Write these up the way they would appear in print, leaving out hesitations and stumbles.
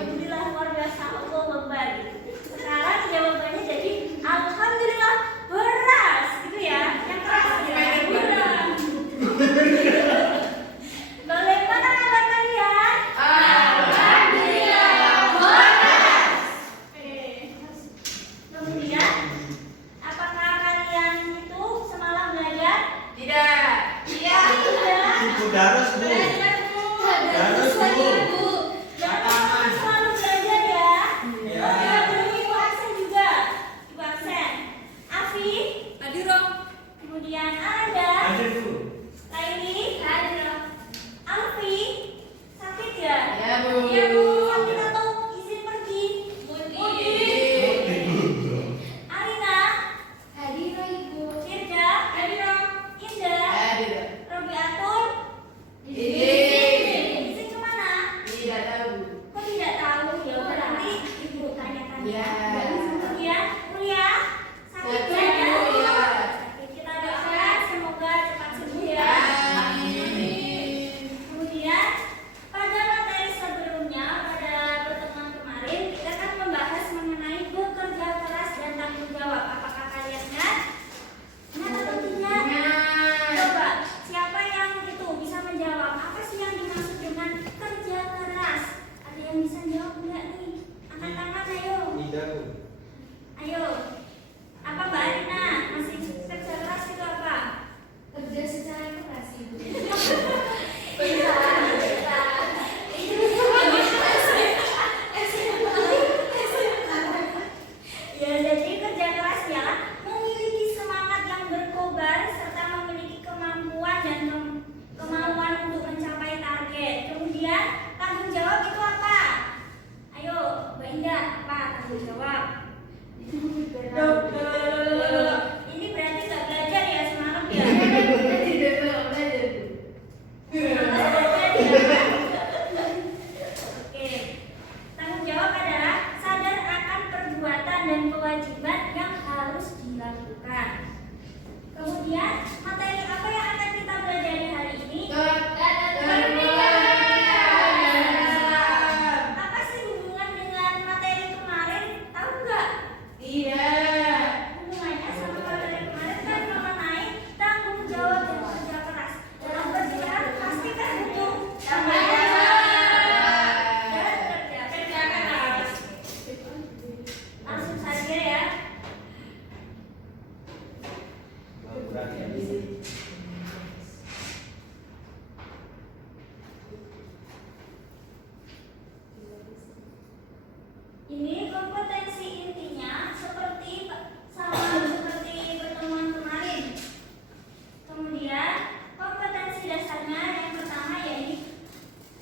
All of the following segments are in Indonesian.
Alhamdulillah, luar biasa. Allah Akbar. Sekarang jawabannya jadi alhamdulillah beras, gitu ya. Yang keras ya. Bagaimana kabar kalian? Alhamdulillah beras. Oke. Kemudian, apakah kalian itu semalam belajar? Tidak. Tidak. Daras, Bu. Daras, Bu. Jangan selalu belajar ya. Ya. Oke, belum Ibu Aksen juga. Ibu Aksen. Afi. Hadir, Om. Kemudian ada. Ada, Bu. Laili. Ada. Alfi. Sakit ya? Ya, Bu. Iya, Bu. Sakit atau izin pergi? Mudik. Arina. Hadir, Ibu. Firda. Indah. Hadir. Robiatur. Izin. Izin kemana? Tidak tahu. Kok tidak tahu? Ya udah nanti Ibu tanyakan. Ya. Kemudian kuliah sakit Sakit, ya? Bu, ya. Sakit. Kita doakan semoga cepat sembuh ya. Amin. Kemudian pada materi sebelumnya pada pertemuan kemarin kita kan membahas mengenai bekerja keras dan tanggung jawab. Apakah kalian ingat? Ingat atau tidak? Coba siapa yang itu bisa menjawab apa sih yang dimaksud dengan kerja keras? Ada yang bisa jawab enggak nih? Angkat tangan ayo. Tidak, Bu. Ayo. Apa Mbak Arina? Masih kerja keras itu apa? Kerja secara keras, Ibu. Bisa. Ya, jadi kerja keras ya memiliki semangat yang berkobar serta memiliki kemampuan dan kemauan untuk mencapai target. Kemudian tanggung jawab itu apa? Ayo, Mbak Indah, apa tanggung jawab? Ini berarti nggak belajar ya semalam ya? Tidak tahu belajar, Bu. Oke, tanggung jawab adalah sadar akan perbuatan dan kewajiban yang harus dilakukan. Kemudian materi apa yang akan kita pelajari hari ini? Apa sih hubungan dengan materi kemarin? Tahu nggak? Tidak. Hubungannya sama materi kemarin kan mengenai tanggung jawab dan kerja keras. Dalam pernikahan pasti kan butuh tanggung jawab dan kerja keras. Langsung saja ya. Ini kompetensi intinya seperti pertemuan kemarin. Kemudian kompetensi dasarnya yang pertama yaitu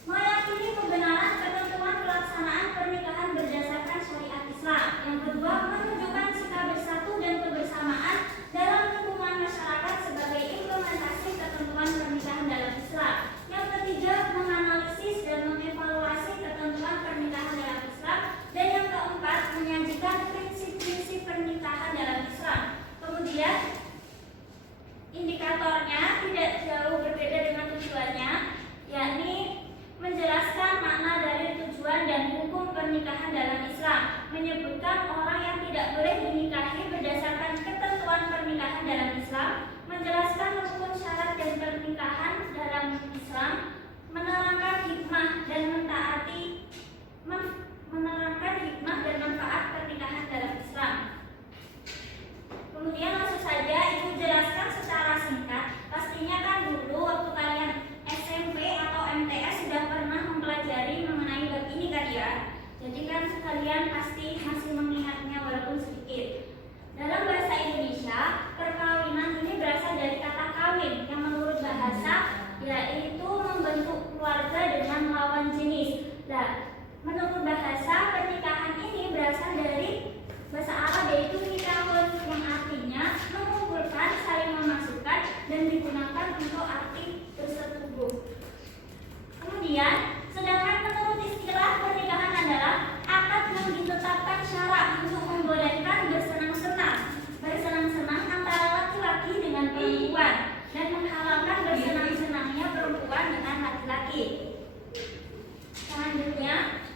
meyakini kebenaran ketentuan pelaksanaan pernikahan berdasarkan syariat Islam. Yang kedua, menunjukkan sikap bersatu dan kebersamaan dalam lingkungan masyarakat sebagai implementasi ketentuan pernikahan dalam Islam. Yang ketiga, menganalisis dan mengevaluasi ketentuan pernikahan dalam Islam. Dan yang keempat, menyajikan prinsip-prinsip pernikahan dalam Islam. Kemudian indikatornya tidak jauh berbeda dengan tujuannya, yakni menjelaskan makna dari tujuan dan hukum pernikahan dalam Islam, menyebutkan orang yang tidak boleh dinikahi berdasarkan ketentuan pernikahan dalam Islam, menjelaskan rukun syarat dan pernikahan dalam Islam, menerangkan hikmah dan manfaat pernikahan dalam Islam. Kemudian langsung saja Ibu jelaskan secara singkat. Pastinya kan dulu waktu kalian SMP atau MTS sudah pernah mempelajari mengenai bab ini kan ya. Jadi kan kalian pasti masih mengingatnya walaupun sedikit. Dalam bahasa Indonesia, perkawinan ini berasal dari kata kawin yang menurut bahasa yaitu membentuk keluarga dengan lawan jenis. Nah, menurut bahasa pernikahan ini berasal dari bahasa Arab yaitu nikahun yang artinya mengumpulkan, saling memasukkan dan digunakan untuk arti bersetubuh. Kemudian, sedangkan menurut istilah pernikahan adalah akad yang ditetapkan syarak untuk membolehkan bersenang-senang antara laki-laki dengan perempuan dan menghalalkan bersenang-senangnya perempuan dengan laki-laki. Selanjutnya,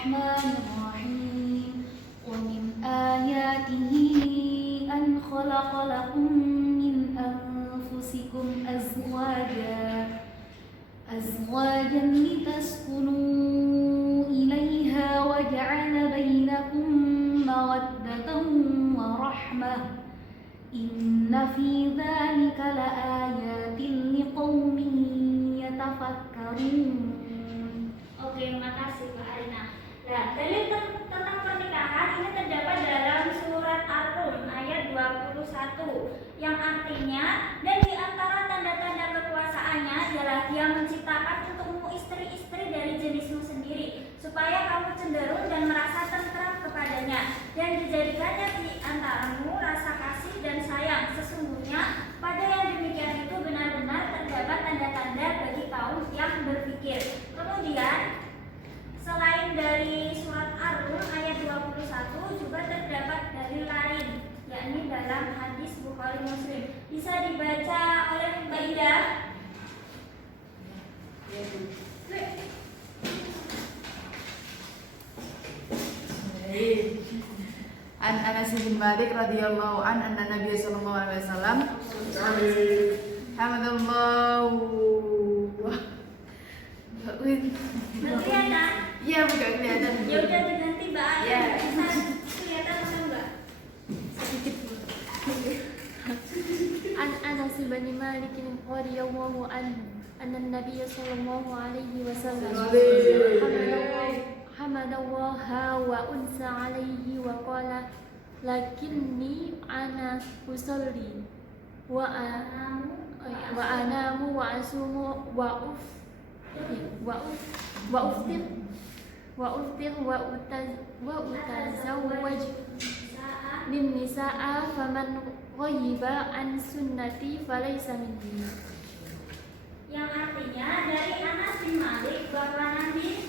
الرحمن الرحيم ومن آياته أن خلق لكم من أنفسكم أزواجا لتسكنوا إليها وجعل بينكم مودة ورحمة إن في ذلك لآيات لقوم يتفكرون. Oke, makasih Kak Arina. Nah, dalil tentang pernikahan ini terdapat dalam surat Ar-Rum ayat 21 yang artinya, dan di antara tanda-tanda kekuasaannya ialah Dia menciptakan untukmu istri-istri dari jenismu sendiri supaya kamu cenderung dan merasa tentram kepadanya, dan dijadikannya di antaramu rasa kasih dan sayang. Sesungguhnya pada yang demikian itu benar-benar terdapat tanda-tanda bagi kaum yang berpikir. Kemudian selain dari surat Ar-Rum ayat 21 juga terdapat dalil lain, yakni dalam hadis Bukhari Muslim. Bisa dibaca oleh Mbak Ida? An Anas bin Malik radhiyallahu anna Nabi sallallahu alaihi wasallam Hamdallahu. Nanti ya, Nak? Iya, bukan kelihatan. Ya udah diganti Mbak Aya. Ya. Bisa kelihatan atau enggak? عن أنس بن مالك رضي الله عنه أن النبي صلى الله عليه وسلم حمد الله وأنثى عليه وقال لكني أنا أصلي وأنام وأصوم وأفطر وأتزوج للنساء فمن غيب عن سنتي فليس مني. Yang artinya dari Anas bin Malik bahwa Nabi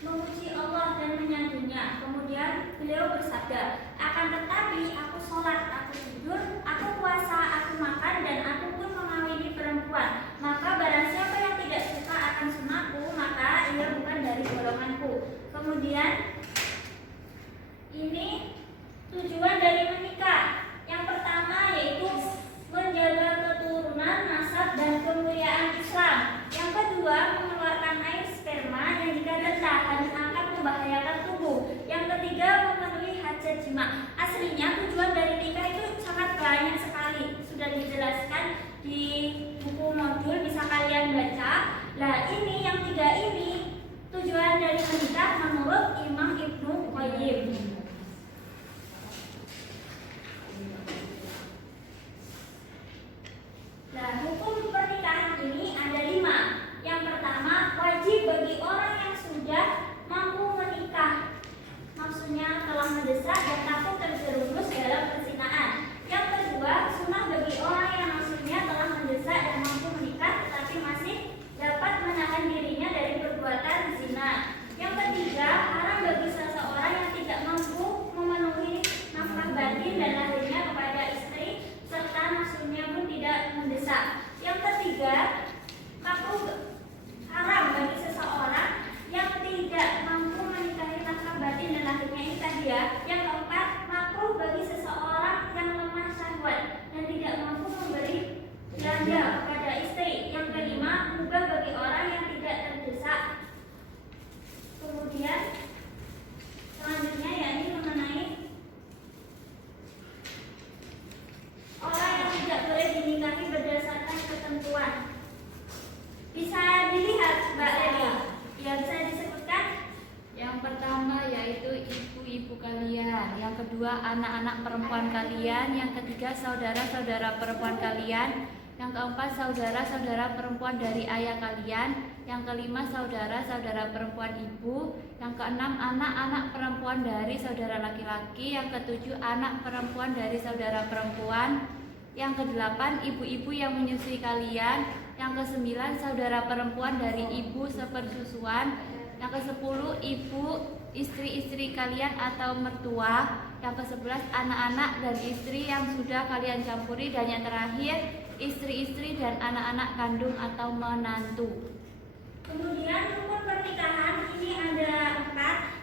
memuji Allah dan menyanjungnya. Kemudian beliau bersabda, akan tetapi aku sholat, aku tidur, aku puasa, aku makan, dan aku pun mengawini perempuan. Maka barang siapa yang tidak suka akan sunnahku, maka ia bukan dari golonganku. Kemudian ini tujuan dari menikah. Yang pertama yaitu menjaga keturunan, nasab, dan kemuliaan Islam. Yang kedua, mengeluarkan air sperma yang jika rentah dan akan membahayakan tubuh. Yang ketiga, memenuhi hajat jima. Aslinya tujuan dari nikah itu sangat banyak sekali. Sudah dijelaskan di buku modul, bisa kalian baca. Nah, ini yang tiga ini tujuan dari menikah menurut Imam Ibnu Qayyim. Nah, hukum pernikahan ini ada 5. Yang pertama, wajib bagi orang yang sudah mampu menikah, maksudnya telah mendesak dan takut terjerumus dalam perzinaan. Yang kedua, sunnah bagi orang yang maksudnya telah mendesak dan mampu menikah tetapi masih dapat menahan dirinya dari perbuatan zina. Yang ketiga, haram bagi seseorang yang tidak mampu memenuhi nafkah batin dan lahirnya kepada istri serta nafsunya pun tidak mendesak. Yang ketiga, haram bagi seseorang yang tidak mampu menikahi nafkah batin dan lahirnya ini tadi ya. Yang keempat, makruh bagi seseorang yang lemah syahwat dan tidak mampu memberi janda kepada istri. Yang kelima, mubah bagi orang yang tidak terdesak. Kemudian selanjutnya yakni mengenai orang yang tidak boleh dinikahi berdasarkan ketentuan. Bisa dilihat Mbak Leli, ya bisa disebutkan. Yang pertama yaitu ibu-ibu kalian, yang kedua anak-anak perempuan kalian, yang ketiga saudara-saudara perempuan kalian, yang keempat saudara-saudara perempuan dari ayah kalian, yang kelima saudara-saudara perempuan ibu, yang keenam anak-anak perempuan dari saudara laki-laki, yang ketujuh anak perempuan dari saudara perempuan, yang kedelapan ibu-ibu yang menyusui kalian, yang kesembilan saudara perempuan dari ibu sepersusuan, yang kesepuluh ibu istri-istri kalian atau mertua, yang kesebelas anak-anak dan istri yang sudah kalian campuri, dan yang terakhir istri-istri dan anak-anak kandung atau menantu. Kemudian hukum pernikahan ini ada 4.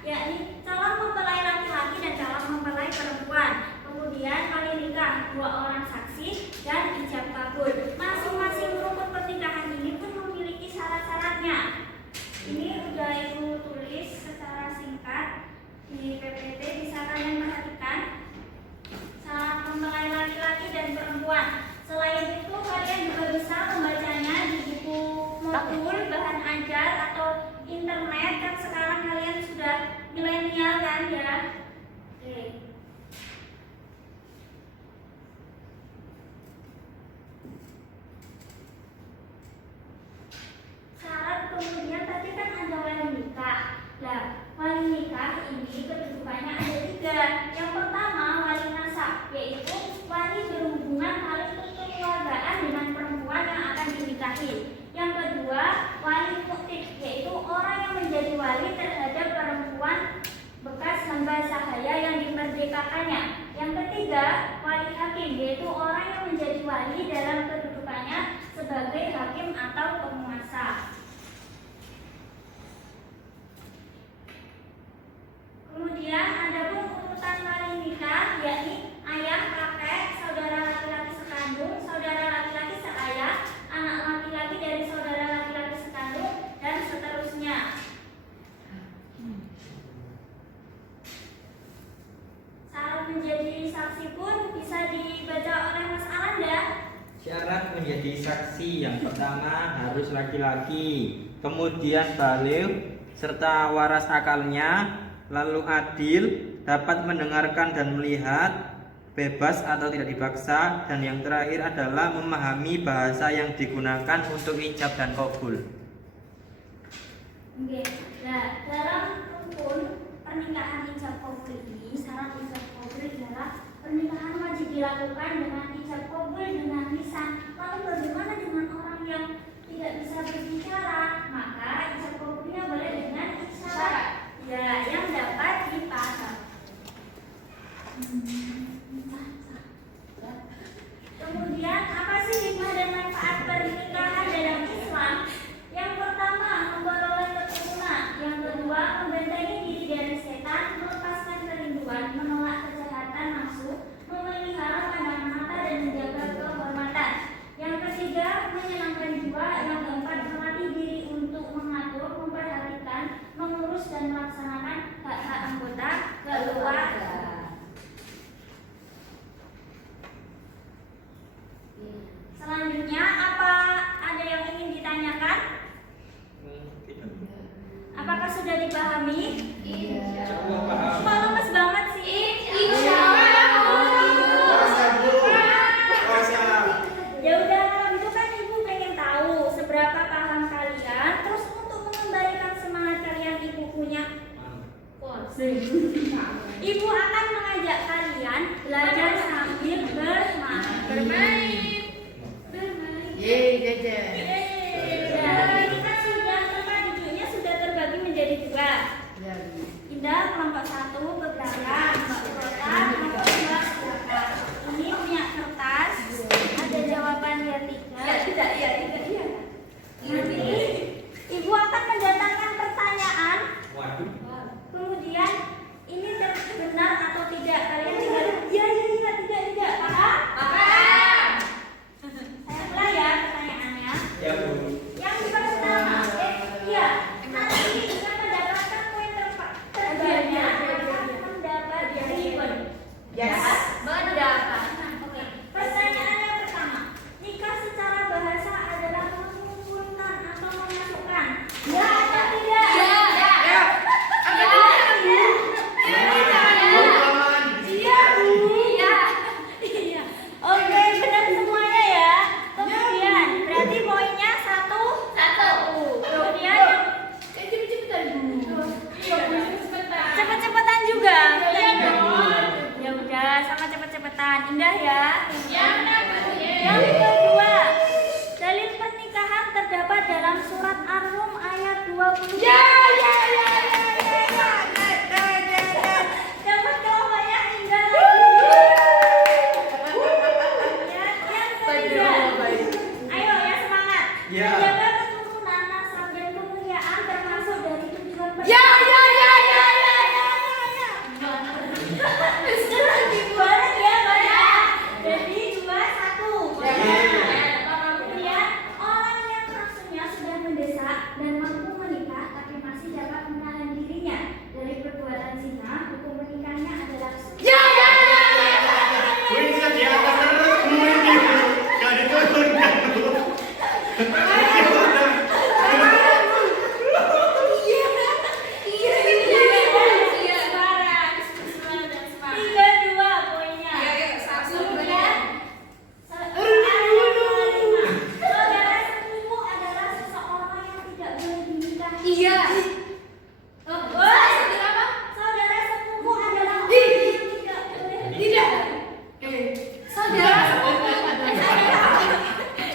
kan sekarang kalian sudah milenial kan ya. Oke. Syarat kemudian tadi kan ada wali nikah. Nah, wali nikah ini kedudukannya ada 3. Yang pertama wali nasab, yaitu wali berhubungan tali kekeluargaan dengan perempuan yang akan dinikahi. Yang kedua wali muktik, yaitu orang yang menjadi wali terhadap perempuan bekas hamba sahaya yang dimerdekakannya. Yang ketiga wali hakim, yaitu orang yang menjadi wali dalam kedudukannya sebagai hakim atau penguasa. Kemudian ada pun urutan wali nikah, yakni ayah, kakek, saudara laki-laki sekandung, saudara laki-laki seayah, anak laki-laki dari saudara laki-laki sekandung, dan seterusnya. Syarat menjadi saksi pun bisa dibaca oleh Mas Alanda. Syarat menjadi saksi yang pertama harus laki-laki, kemudian baligh serta waras akalnya, lalu adil, dapat mendengarkan dan melihat, bebas atau tidak dipaksa, dan yang terakhir adalah memahami bahasa yang digunakan untuk ijab dan qabul. Oke. Nah, dalam rukun pernikahan ijab qabul ini, syarat ijab qabul adalah pernikahan wajib dilakukan dengan ijab qabul dengan lisan. Lalu bagaimana dengan orang yang tidak bisa berbicara? Maka ijab qabulnya boleh dengan isyarat. Ya, yang dapat dipahami. Kemudian apa sih hikmah dan manfaat pernikahan dalam Islam? Yang pertama, memperoleh keturunan. Yang kedua, membentengi diri dari setan, melepaskan kerinduan, menolak kejahatan nafsu, memelihara pandangan mata dan menjaga kehormatan. Yang ketiga, menyenangkan jiwa. Yang keempat, melatih diri untuk mengatur, memperhatikan, mengurus dan melaksanakan hak-hak anggota keluarga. Selanjutnya, apa ada yang ingin ditanyakan? Apakah sudah dipahami? Iya. Kok lemes banget sih? Ya udah, kalau gitu kan ibu pengen tahu seberapa paham kalian. Terus untuk mengembalikan semangat kalian, ibu punya ibu akan mengajak kalian belajar sambil bermain. Yeay, jajan. Nah, ini kan sudah tempat duduknya sudah terbagi menjadi 2. Indah kelompok 1 ke belakang, Rotan kelompok 2 ke belakang. Ini punya kertas, ada jawaban yang 3. Iya. Nanti ibu akan mendatangkan pertanyaan. Kemudian ini benar atau tidak, kalian tinggal iya, tidak. Paham? Saya mulai ya pertanyaannya. Ya, Bu. Yang pertama, nanti yang mendapatkan poin terbanyak akan mendapat ribbon. Yes. Mendapat. Oke. Pertanyaan yang pertama, nikah secara bahasa adalah mengumpulkan atau memasukkan? Ya atau tidak? Ya. Iya. Oke, benar semuanya ya. Kemudian berarti poinnya 1. Kemudian cepet-cepetan juga. Ya udah, sama cepet-cepetan. Indah ya. Yang kedua, dalil pernikahan terdapat dalam surat Ar-Rum ayat 20. Dapat kelompoknya Indah. Yang ketiga, ayo ya semangat. Ya. Menjaga keturunan, nasab dan kemuliaan termasuk dari tujuan pernikahan. Bareng ya, bareng. Jadi 2-1. Kemudian orang yang nafsunya sudah mendesak dan mampu menikah tapi Iya. Saudara apa? Saudara sepupu adalah orang yang tidak boleh. Tidak. Saudara sepupu.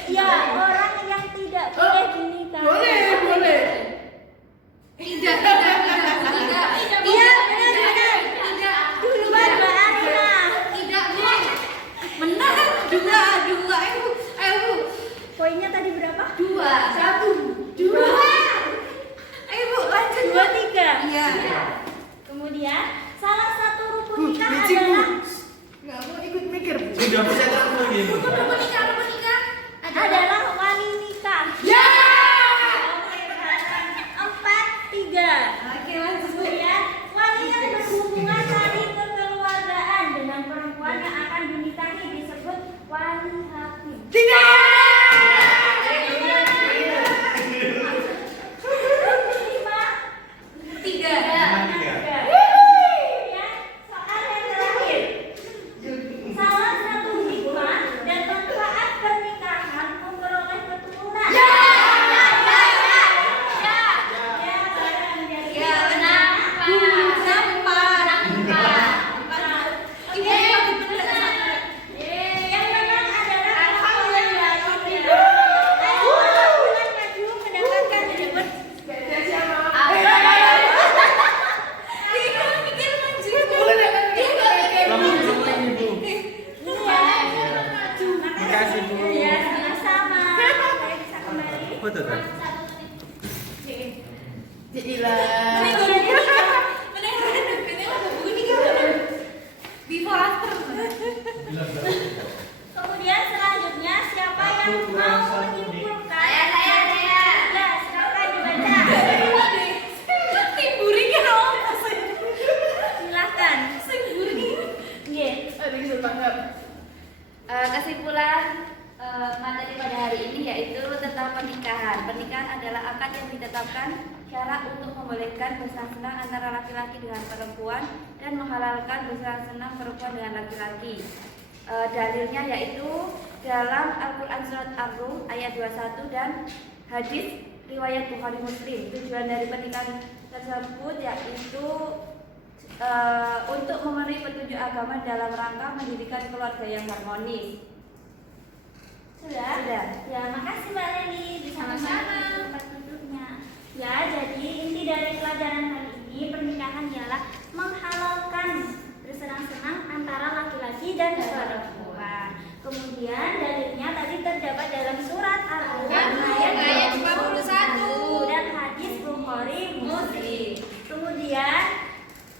Ya, orang yang tidak boleh dinikahi. Boleh. Tidak. Iya, benar. Duluan Mbak Arina. Tidak, Bu. Menang. Dua. Ayo, Bu. Poinnya tadi berapa? 2. 2. Ayo, Bu, lanjut. 2, 3. Iya. Kemudian salah satu rukun nikah Licin, Bu. adalah Nggak mau ikut mikir. Sudah bisa kamu ini. Rukun nikah adalah wali nikah. Ya. Oke, 4, 3. Oke, lanjut, Bu. Kemudian wali yang berhubungan tali kekeluargaan dengan perempuan yang akan dinikahi disebut wali hakim. Tidak. Lima, 3. tiga. Kemudian soal yang terakhir. Salah satu hikmah dan manfaat pernikahan memperoleh keturunan. Ya, Ya, benar. 4. Oke, yang menang adalah kelompok yang laki-laki. Ayo, bulan maju mendapatkan ribet. Kamu coba ini, Bu. Iya. Makasih, Bu. Iya, sama-sama. Saya bisa kembali. Foto kan? Jadilah. Before after. Kemudian selanjutnya siapa yang mau menyimpulkan? Saya. Ya, silakan dibaca. Silakan. Nggih. Ada yang semangat. Kesimpulan materi pada hari ini yaitu tentang pernikahan. Pernikahan adalah akad yang ditetapkan syarat untuk membolehkan bersenang-senang antara laki-laki dengan perempuan dan menghalalkan bersenang-senang perempuan dengan laki-laki. Dalilnya yaitu dalam Al-Quran Surat Ar-Rum ayat 21 dan hadis riwayat Bukhari Muslim. Tujuan dari pernikahan tersebut yaitu untuk memenuhi petunjuk agama dalam rangka mendirikan keluarga yang harmonis. Sudah? Sudah. Ya, makasih Mbak Leni bisa Sama-sama. membantu tempat duduknya. Ya, jadi inti dari pelajaran kali ini pernikahan ialah menghalalkan bersenang-senang antara laki-laki dan perempuan. Kemudian dalilnya tadi terdapat dalam surat Al-Rum ayat 41 dan hadis Bukhari Muslim. Kemudian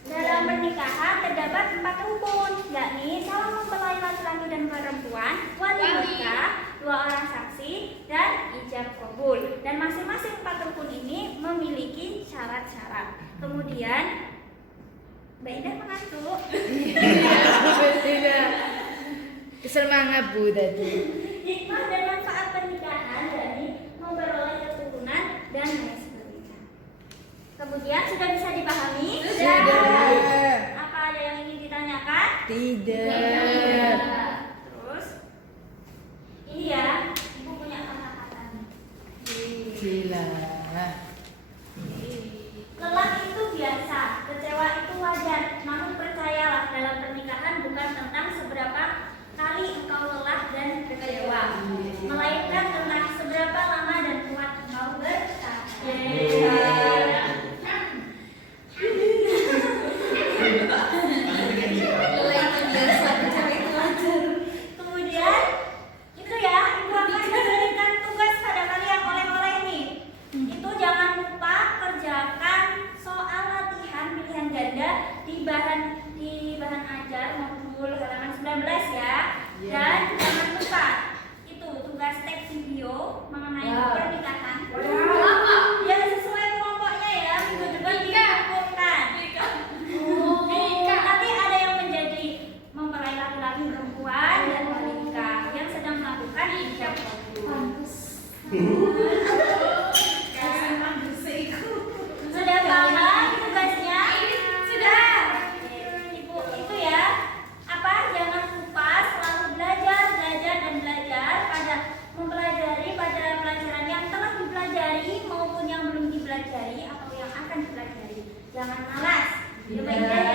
dalam pernikahan terdapat 4 rukun, yakni saling mempelai laki-laki dan perempuan, wali nikah, 2 orang saksi, dan ijab kabul. Dan masing-masing 4 rukun ini memiliki syarat-syarat. Kemudian Mbak Indah mengantuk. Tidak. Semangat Bu tadi. Hikmah dan manfaat pernikahan yakni memperoleh keturunan dan lain sebagainya. Kemudian sudah bisa dipahami? Sudah. Apa ada yang ingin ditanyakan? Tidak. Terus ini ya, Ibu punya kata-kata nih. Sila. Lelah itu biasa, kecewa itu wajar. Namun percayalah, dalam pernikahan bukan tentang seberapa kali engkau lelah dan kecewa, melainkan tentang seberapa lama dan kuat engkau bertahan. Lelah itu biasa, kecewa itu wajar. Jangan malas. Coba Indah